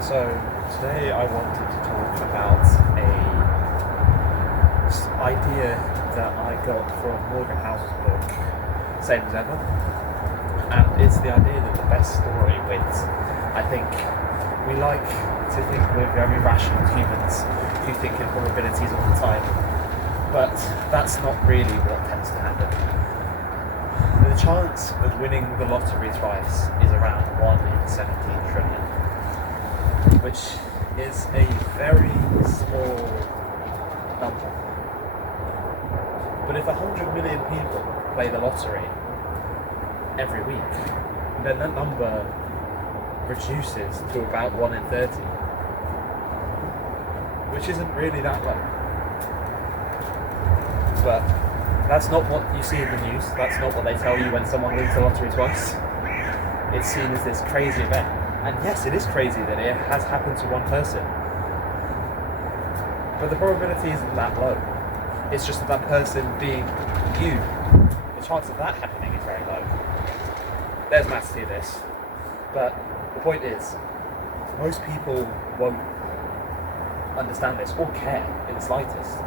So today I wanted to talk about a idea that I got from Morgan House's book, Same as Ever, and it's the idea that the best story wins. I think we like to think we're very rational humans who think in probabilities all the time, but that's not really what tends to happen. The chance of winning the lottery twice is around 1 in 17 trillion. Which is a very small number. But if 100 million people play the lottery every week, then that number reduces to about 1 in 30, which isn't really that low. But that's not what you see in the news, that's not what they tell you when someone wins the lottery twice. It's seen as this crazy event. And yes, it is crazy that it has happened to one person. But the probability isn't that low. It's just that person being you. The chance of that happening is very low. There's maths to this. But the point is, most people won't understand this or care in the slightest.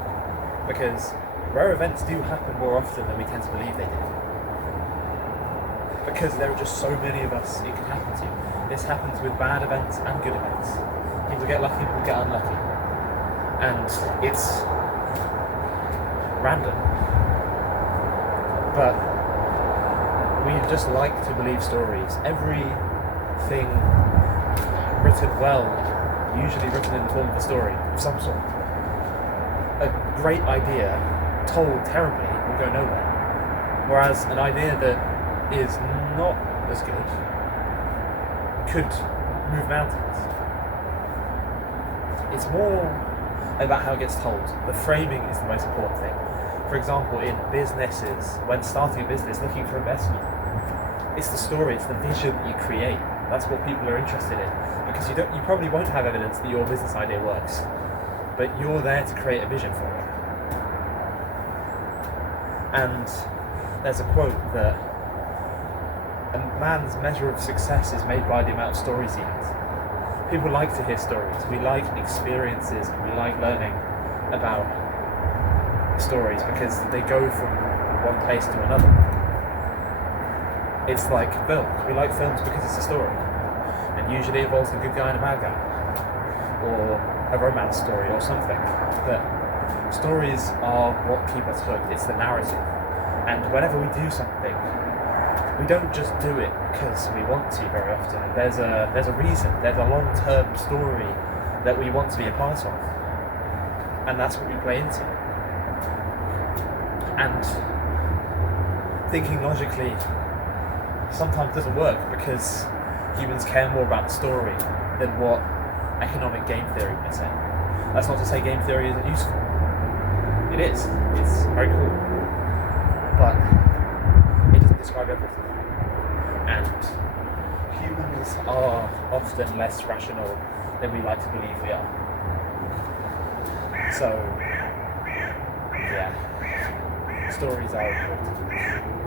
Because rare events do happen more often than we tend to believe they do. Because there are just so many of us it can happen to. This happens with bad events and good events. People get lucky, people get unlucky. And it's random. But we just like to believe stories. Everything written well, usually written in the form of a story of some sort. A great idea told terribly will go nowhere. Whereas an idea that is not as good could move mountains. It's more about how it gets told. The framing is the most important thing. For example, in businesses, when starting a business, looking for investment, it's the story, it's the vision that you create. That's what people are interested in. Because you probably won't have evidence that your business idea works, but you're there to create a vision for it. And there's a quote that a man's measure of success is made by the amount of stories he has. People like to hear stories. We like experiences. We like learning about stories because they go from one place to another. It's like films. We like films because it's a story. And usually it involves a good guy and a bad guy. Or a romance story or something. But stories are what keep us hooked. It's the narrative. And whenever we do something, we don't just do it because we want to very often. There's a reason, there's a long-term story that we want to be a part of. And that's what we play into. And thinking logically sometimes doesn't work because humans care more about the story than what economic game theory would say. That's not to say game theory isn't useful. It is. It's very cool. But it doesn't describe everything. And humans are often less rational than we like to believe we are. So, yeah, stories are important.